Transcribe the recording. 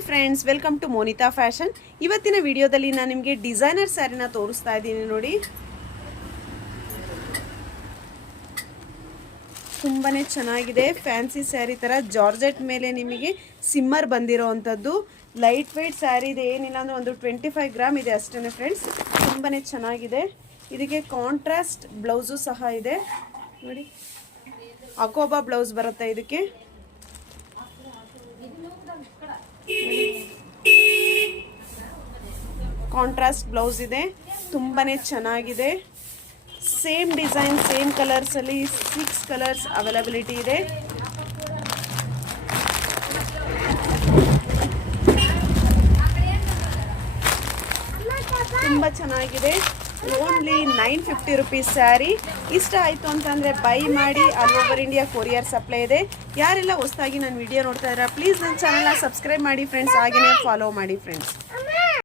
Hi friends, welcome to Monita fashion. ಇವತ್ತಿನ ವಿಡಿಯೋದಲ್ಲಿ ನಾನು ನಿಮಗೆ ಡಿಸೈನರ್ ಸ್ಯಾರಿನ ತೋರಿಸ್ತಾ ಇದ್ದೀನಿ. ನೋಡಿ, ತುಂಬಾ ಚೆನ್ನಾಗಿದೆ. ಫ್ಯಾನ್ಸಿ ಸ್ಯಾರಿ ಥರ ಜಾರ್ಜೆಟ್ ಮೇಲೆ ನಿಮಗೆ ಸಿಮ್ಮರ್ ಬಂದಿರೋ ಅಂಥದ್ದು ಲೈಟ್ ವೆಯ್ಟ್ ಸ್ಯಾರಿ ಇದೆ. ಏನಿಲ್ಲ ಅಂದರೆ ಒಂದು 25 ಗ್ರಾಮ್ ಇದೆ ಅಷ್ಟೇ ಫ್ರೆಂಡ್ಸ್. ತುಂಬಾ ಚೆನ್ನಾಗಿದೆ. ಇದಕ್ಕೆ ಕಾಂಟ್ರಾಸ್ಟ್ ಬ್ಲೌಸು ಸಹ ಇದೆ. ನೋಡಿ, ಅಕೋಬಾ ಬ್ಲೌಸ್ ಬರುತ್ತೆ ಇದಕ್ಕೆ. ಕಾಂಟ್ರಾಸ್ಟ್ ಬ್ಲೌಸ್ ಇದೆ. ತುಂಬಾ ಚೆನ್ನಾಗಿದೆ. ಸೇಮ್ ಡಿಸೈನ್, ಸೇಮ್ ಕಲರ್ಸಲ್ಲಿ 6 ಕಲರ್ಸ್ ಅವೈಲಬಿಲಿಟಿ ಇದೆ. ತುಂಬ ಚೆನ್ನಾಗಿದೆ. Only 950 rupees sari. ಇಷ್ಟ ಆಯಿತು ಅಂತಂದರೆ ಬೈ ಮಾಡಿ. All over India courier supply ಇದೆ. ಯಾರೆಲ್ಲ ಹೊಸದಾಗಿ ನನ್ನ ವಿಡಿಯೋ ನೋಡ್ತಾ ಇದ್ದೀರಾ, ಪ್ಲೀಸ್ ನನ್ನ ಚಾನಲ್ನ ಸಬ್ಸ್ಕ್ರೈಬ್ ಮಾಡಿ ಫ್ರೆಂಡ್ಸ್. ಹಾಗೆಯೇ ಫಾಲೋ ಮಾಡಿ ಫ್ರೆಂಡ್ಸ್.